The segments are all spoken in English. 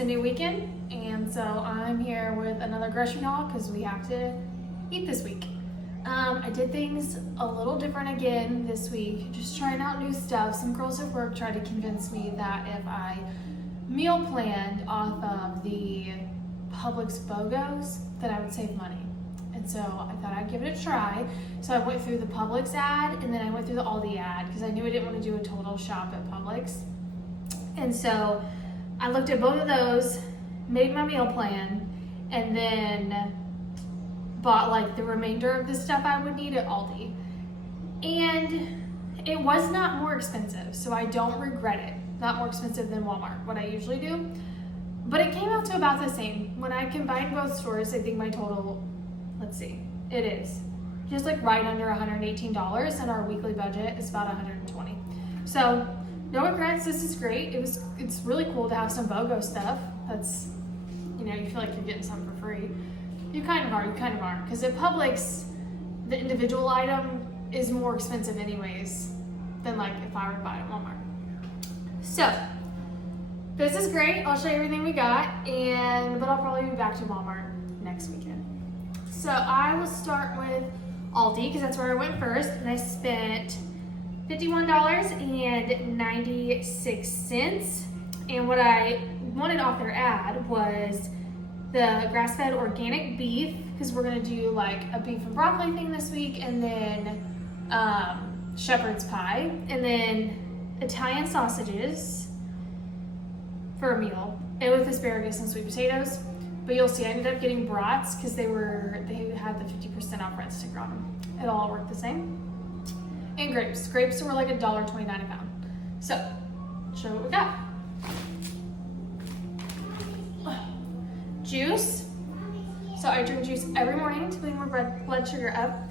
a new weekend, and so I'm here with another grocery haul because we have to eat this week. I did things a little different again this week, just trying out new stuff. Some girls at work tried to convince me that if I meal planned off of the Publix Bogos, that I would save money. And so I thought I'd give it a try. So I went through the Publix ad and then I went through the Aldi ad because I knew I didn't want to do a total shop at Publix. And so I looked at both of those, made my meal plan, and then bought like the remainder of the stuff I would need at Aldi. And it was not more expensive, so I don't regret it. Not more expensive than Walmart, what I usually do. But it came out to about the same. When I combined both stores, I think my total, let's see, it is just like right under $118, and our weekly budget is about $120. So no regrets, this is great. It's really cool to have some Bogo stuff. That's, you know, you feel like you're getting something for free. You kind of are, because at Publix, the individual item is more expensive anyways than like if I were to buy it at Walmart. So this is great. I'll show you everything we got, but I'll probably be back to Walmart next weekend. So I will start with Aldi because that's where I went first, and I spent $51.96. And what I wanted off their ad was the grass-fed organic beef, because we're gonna do like a beef and broccoli thing this week, and then shepherd's pie, and then Italian sausages for a meal, and with asparagus and sweet potatoes. But you'll see I ended up getting brats because they had the 50% off rent sticker on them. It all worked the same. And grapes. Grapes were like $1.29 a pound. So, show you what we got. Juice. So I drink juice every morning to bring my blood sugar up.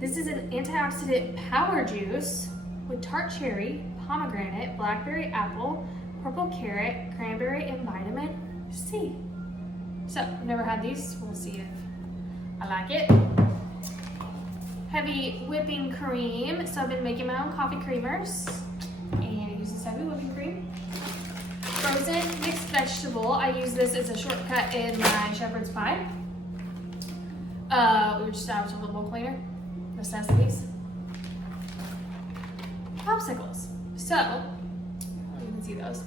This is an antioxidant power juice with tart cherry, pomegranate, blackberry apple, purple carrot, cranberry, and vitamin C. So I've never had these. We'll see if I like it. Heavy whipping cream. So I've been making my own coffee creamers, and it uses heavy whipping cream. Frozen mixed vegetable. I use this as a shortcut in my shepherd's pie. We were just out of the bowl cleaner. Necessities. Popsicles. So, you can see those.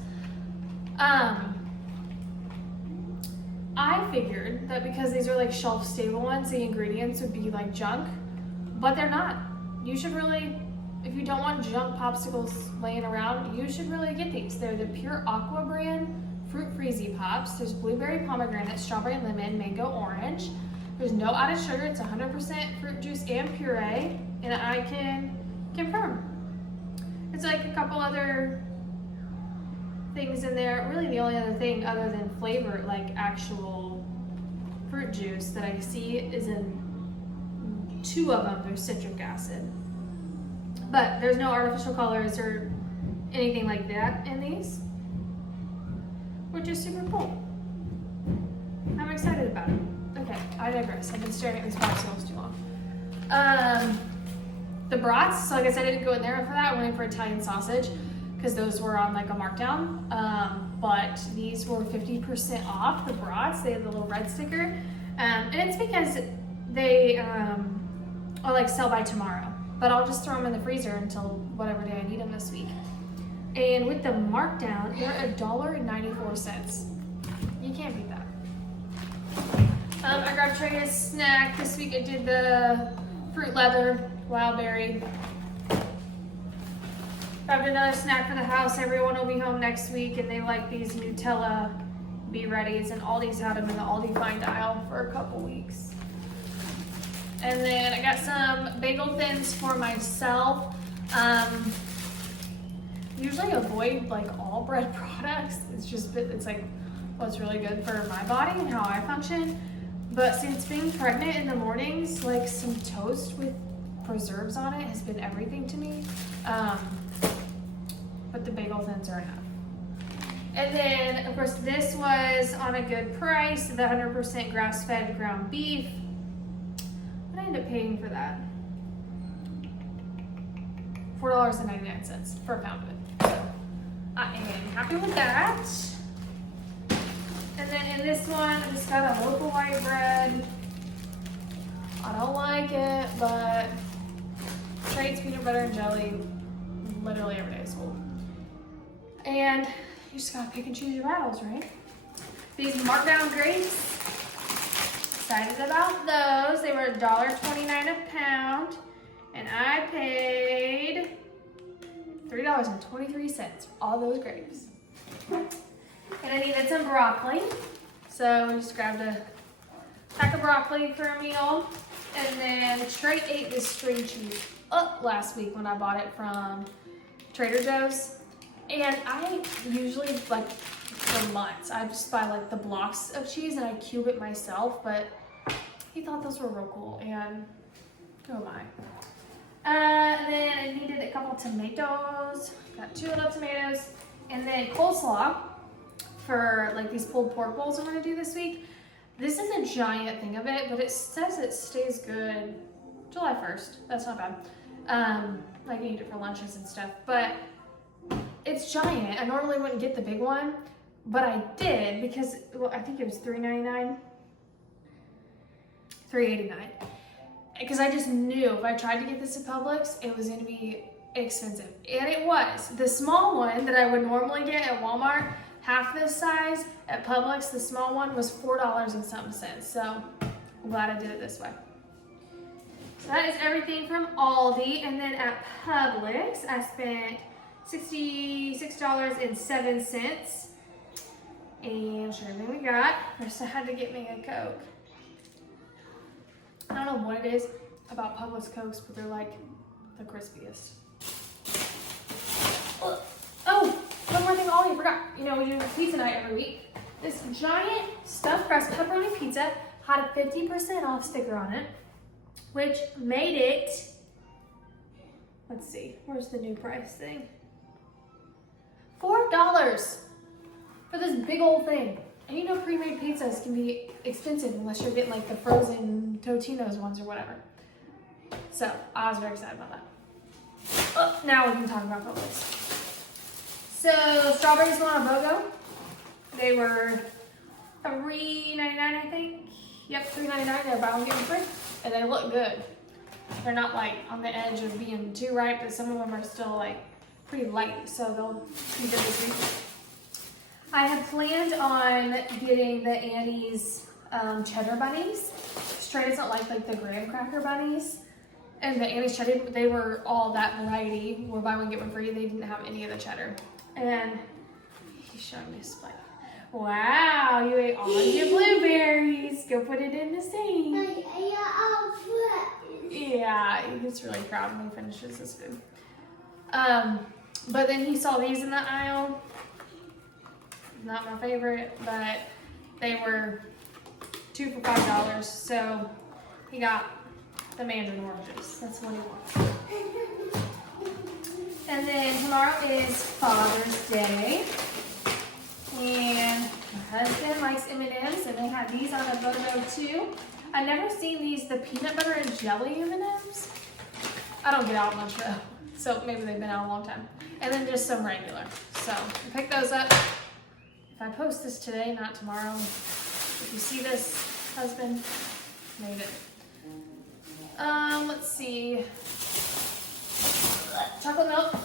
I figured that because these are like shelf stable ones, the ingredients would be like junk, but they're not. You should really, if you don't want junk popsicles laying around, you should really get these. They're the Pure Aqua brand Fruit Freezy Pops. There's blueberry, pomegranate, strawberry, lemon, mango, orange. There's no added sugar. It's 100% fruit juice and puree, and I can confirm. It's like a couple other things in there. Really the only other thing other than flavor, like actual fruit juice that I see is in 2 of them, there's citric acid. But there's no artificial colors or anything like that in these, which is super cool. I'm excited about it. Okay, I digress. I've been staring at these popsicles too long. The brats, so like I said, I didn't go in there for that. I went in for Italian sausage because those were on like a markdown. But these were 50% off, the brats. They had the little red sticker. And it's because they are like sell by tomorrow. But I'll just throw them in the freezer until whatever day I need them this week. And with the markdown, they're $1.94. You can't beat that. I grabbed Trey a snack. This week I did the fruit leather, wild berry. Grabbed another snack for the house. Everyone will be home next week, and they like these Nutella Be Readies, and Aldi's had them in the Aldi find aisle for a couple weeks. And then I got some bagel thins for myself. Usually avoid like all bread products. It's like what's really good for my body and how I function. But since being pregnant in the mornings, like some toast with preserves on it has been everything to me. But the bagel thins are enough. And then, of course, this was on a good price, the 100% grass-fed ground beef. What did I end up paying for that? $4.99 for a pound of it. So I am happy with that. And then in this one, it's got a local white bread. I don't like it, but Trade's peanut butter and jelly literally every day at school. And you just gotta pick and choose your battles, right? These markdown grapes, excited about those. They were $1.29 a pound, and I paid $3.23 for all those grapes. And I needed some broccoli, so I just grabbed a pack of broccoli for a meal. And then Trey ate this string cheese up last week when I bought it from Trader Joe's. And I usually, like, for months, I just buy like the blocks of cheese and I cube it myself, but he thought those were real cool, and who am I? And then I needed a couple tomatoes, got 2 little tomatoes, and then coleslaw for like these pulled pork bowls I'm gonna do this week. This is a giant thing of it, but it says it stays good July 1st. That's not bad. I can eat it for lunches and stuff, but it's giant. I normally wouldn't get the big one, but I did because, well, I think it was $3.99, $3.89. Because I just knew if I tried to get this at Publix, it was gonna be expensive. And it was. The small one that I would normally get at Walmart, half this size, at Publix, the small one was $4 and something cents. So I'm glad I did it this way. So that is everything from Aldi. And then at Publix, I spent $66.07. And show everything we got. First I had to get me a Coke. I don't know what it is about Publix Cokes, but they're like the crispiest. Oh, one more thing Aldi, I forgot. You know, we do pizza night every week. This giant stuffed crust pepperoni pizza had a 50% off sticker on it, which made it, let's see, where's the new price thing? $4 for this big old thing. And you know pre-made pizzas can be expensive unless you're getting like the frozen Totino's ones or whatever. So I was very excited about that. Oh, now we can talk about Publix. So strawberries went on Bogo. They were $3.99, I think. Yep, $3.99. They're buy one get one free, and they look good. They're not like on the edge of being too ripe, but some of them are still like pretty light, so they'll be good this week. I had planned on getting the Annie's cheddar bunnies. Trey doesn't like the graham cracker bunnies. And the Annie's cheddar, they were all that variety. We're buy one, get one free. They didn't have any of the cheddar. And he's showing me a spike. Wow, you ate all of your blueberries. Go put it in the sink. Yeah, he gets really proud when he finishes his food. But then he saw these in the aisle. Not my favorite, but they were 2 for $5, so he got the mandarin oranges. That's what he wants. And then tomorrow is Father's Day, and my husband likes M&Ms, and they had these on a Bogo too. I've never seen these, the peanut butter and jelly M&Ms. I don't get out much though, so maybe they've been out a long time. And then just some regular. So I picked those up. If I post this today, not tomorrow, if you see this, husband, made it. Let's see. Chocolate milk.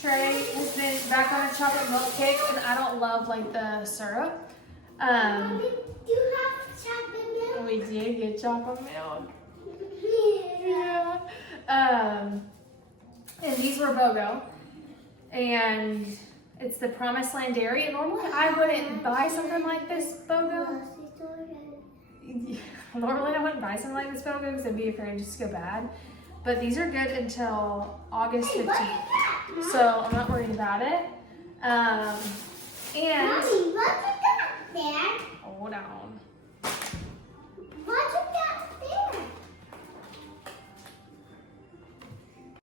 Trey has been back on a chocolate milk kick, and I don't love like the syrup. Mommy, do you have chocolate milk? We did get chocolate milk. Yeah. And these were Bogo, and it's the Promised Land Dairy. And normally I wouldn't buy something like this Bogo. Normally I wouldn't buy something like this Bogo because I'd be afraid it'd just go bad. But these are good until August 15th. So I'm not worried about it. And Mommy, what's that there? hold on. What's that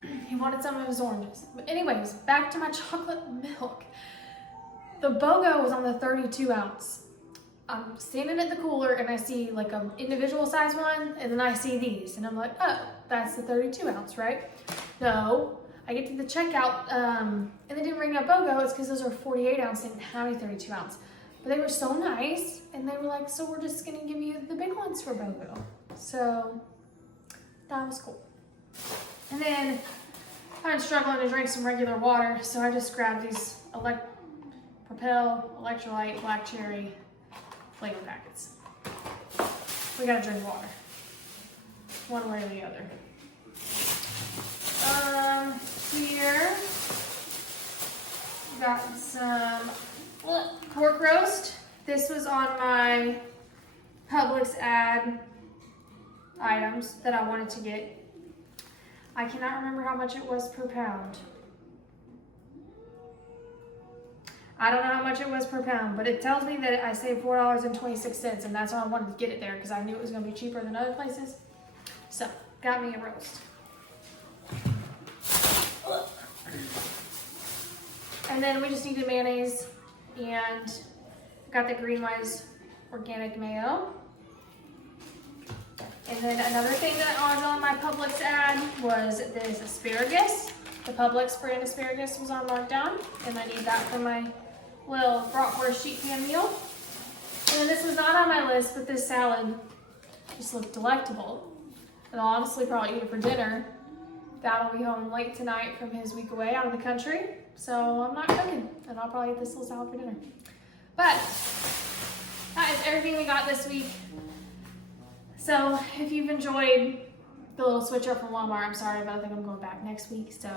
there? He wanted some of his oranges. But anyways, back to my chocolate milk. The Bogo was on the 32 ounce. I'm standing at the cooler and I see like an individual size one, and then I see these and I'm like, oh, that's the 32 ounce, right? No, I get to the checkout and they didn't ring up Bogo. It's because those are 48 ounce, they didn't have any 32 ounce. But they were so nice, and they were like, so we're just gonna give you the big ones for Bogo. So that was cool. And then I'm struggling to drink some regular water, so I just grabbed these Propel, Electrolyte, Black Cherry flavor packets. We gotta drink water, one way or the other. Here, got some pork roast. This was on my Publix ad items that I wanted to get. I cannot remember how much it was per pound. I don't know how much it was per pound, but it tells me that I saved $4.26, and that's why I wanted to get it there, because I knew it was gonna be cheaper than other places. So, got me a roast. And then we just needed mayonnaise, and got the Greenwise organic mayo. And then another thing that was on my Publix ad was this asparagus. The Publix brand asparagus was on markdown, and I need that for my little bratwurst sheet pan meal. And then this was not on my list, but this salad just looked delectable. And I'll honestly probably eat it for dinner. Dad will be home late tonight from his week away out of the country, so I'm not cooking, and I'll probably eat this little salad for dinner. But that is everything we got this week. So if you've enjoyed the little switch up from Walmart, I'm sorry, but I think I'm going back next week. So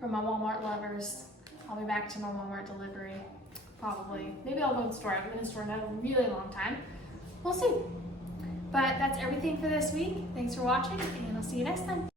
for my Walmart lovers, I'll be back to my Walmart delivery, probably. Maybe I'll go to the store. I haven't been to the store in a really long time. We'll see. But that's everything for this week. Thanks for watching, and I'll see you next time.